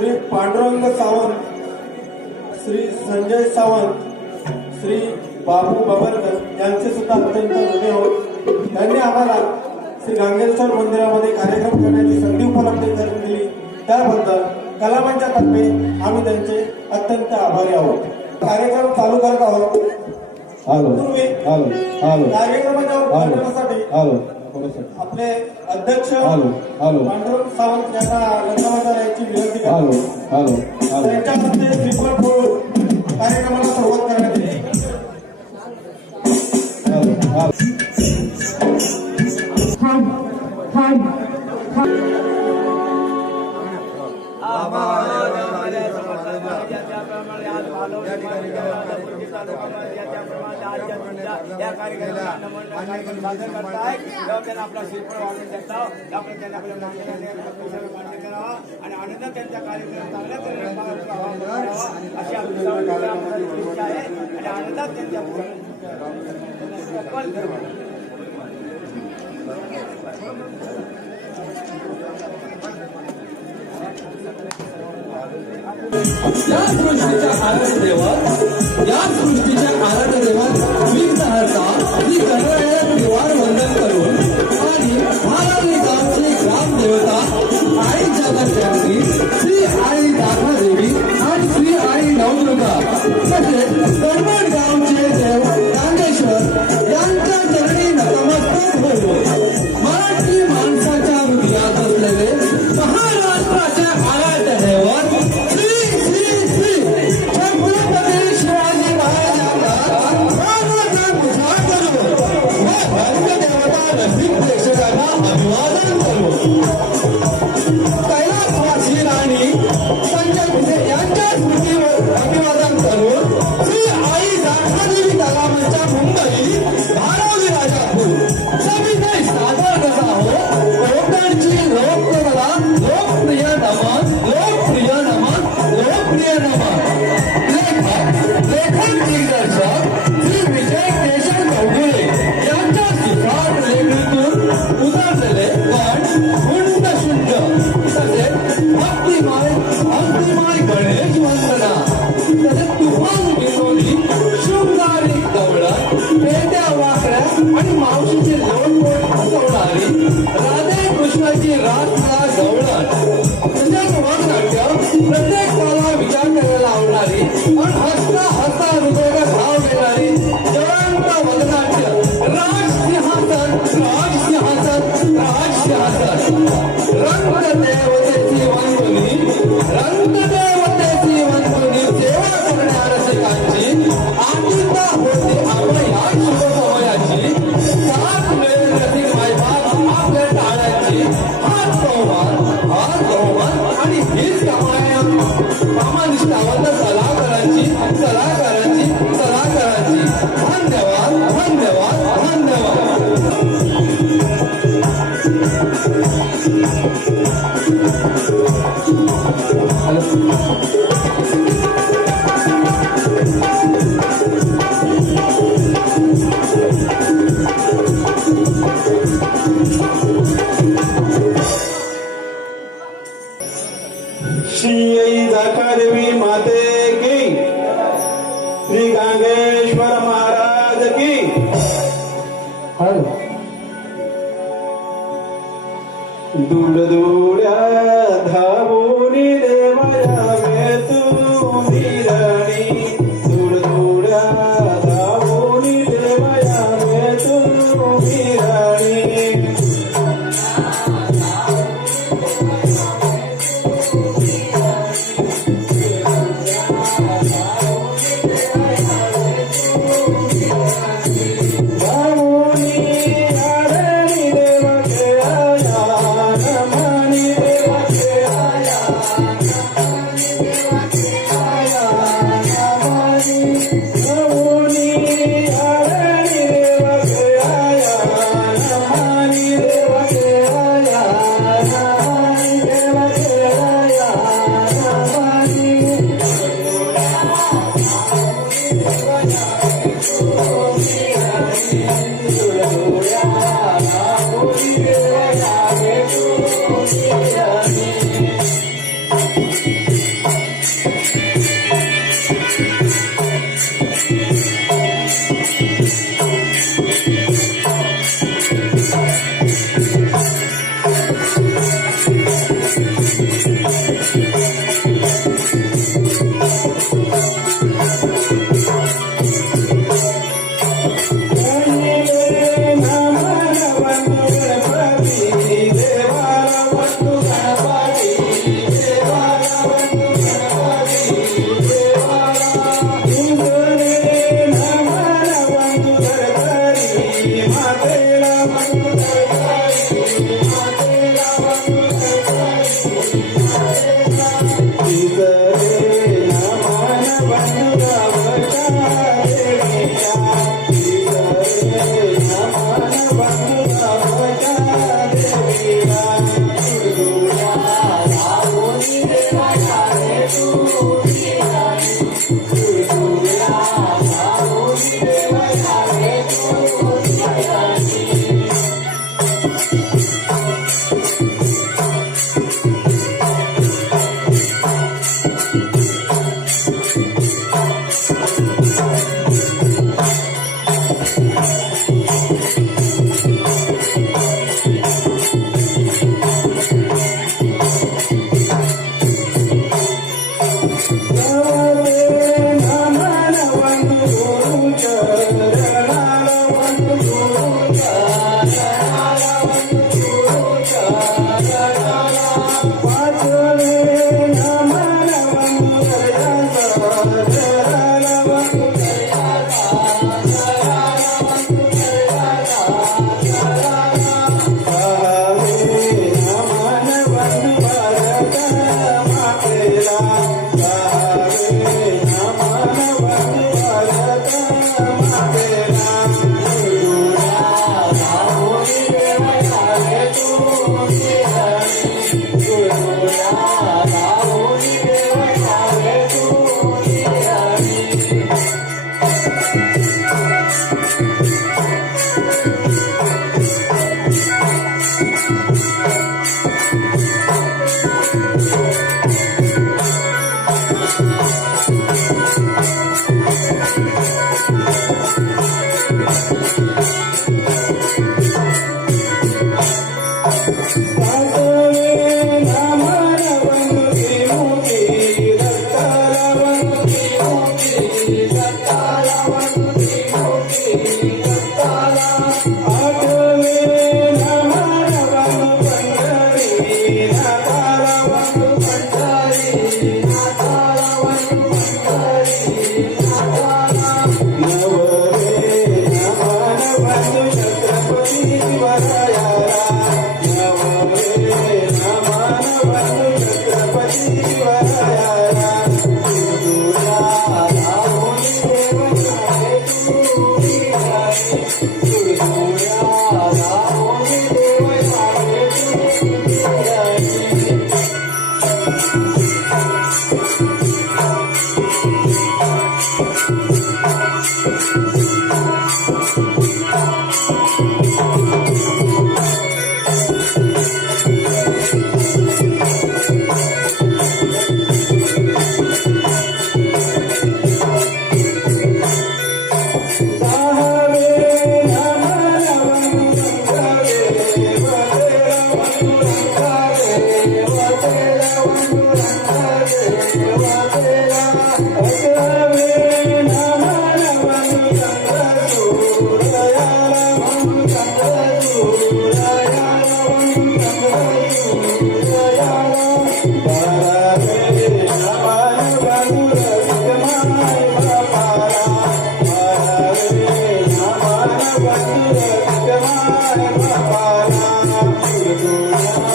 श्री पांडुरंग सावंत, श्री संजय सावंत, श्री बाबू बाबरकर यांचे सुद्धा अत्यंत ऋणी आहोत। त्यांनी आम्हाला श्री गांगेश्वर मंदिरामध्ये कार्यक्रम करण्याची संधी उपलब्ध करून दिली, त्याबद्दल कलामंचातर्फे आम्ही त्यांचे अत्यंत आभारी आहोत। कार्यक्रम चालू करत आहोत। कार्यक्रमासाठी आपले अध्यक्ष पांडुरंग सावंत यांना लग्नामध्ये यायची विनंती करतो। त्यांच्या हस्ते श्रीफळ फोडून कार्यक्रमाला सुरुवात करण्यात येईल। या कार्यक्रमाला आपला श्रीफळ वाढून द्यायचा, आपण आपल्या मान्य करावा आणि आनंद त्यांच्या कार्यक्रम चांगल्या तऱ्हेने अशी आपली इच्छा आहे आणि आनंदात त्यांच्या या सृष्टीच्या आराध्य देवा, या सृष्टीच्या आराध्य देवा विघ्नहर्ता ही गणरायाला निवार वंदन करून आणि महाराणी गावची ग्रामदेवता आई जगतजननी श्री आई दाखा देवी आणि श्री आई नवदुर्गा तसेच गणगड गावचे देव नागेश्वर यांच्या चरणी नतमस्तक होऊन मराठी माणसाच्या हृदयात असलेले महाराष्ट्राचे आराध्य दैवत कैलासवासी राणी संजय यांच्या स्मृतीवर अभिवादन करून श्री आई दाखवादेवी तलावांच्या मुंबई धारावी राजापूर सविनय सादर कसा हो कोकणची लोककला लोकप्रिय नमन लोकप्रिय नमन लोकप्रिय नमन लेखन दिग्दर्शक श्री विजय केशव चौगुले यांच्या सिफार लेखणीतून उतरलेले पण गुंड शुद्ध तसेच भक्तिमाय गणेश वंदना तसेच तुफान विनोदी शृंगारी गवळण पेट्या वाकड्या आणि मावशीचे लोटपोट हसवणारी राधे कृष्णाची रासला गवळण तसेच वरनाट्य प्रत्येकाला विचार करायला आवडणारी आणि हसता हसता हृदयाला भाव देणारी जयंत वदनाट्य राजसिंहासन राजसिंहासन राजसिंहासन रंगदेवतेची वंदनी रंगदेवतेची वंदनी सेवा करणाऱ्या रसिकांची आनंदा होते आम्हाला शुभ समयाची सात वेळ रसिक मायबाप आपल्या टाळ्याची हात रोमान आणि हीच कामानिष्ठावंत कलाकारांची धन्यवाद धन्यवाद धन्यवाद। श्री आई दाखादेवी माते की, श्री गांगेश्वर महाराज की। दुडदुड्या धावोनी देवया में तू निराणी, दुडदुड्या धावोनी देवया में तू निराणी।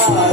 Bye.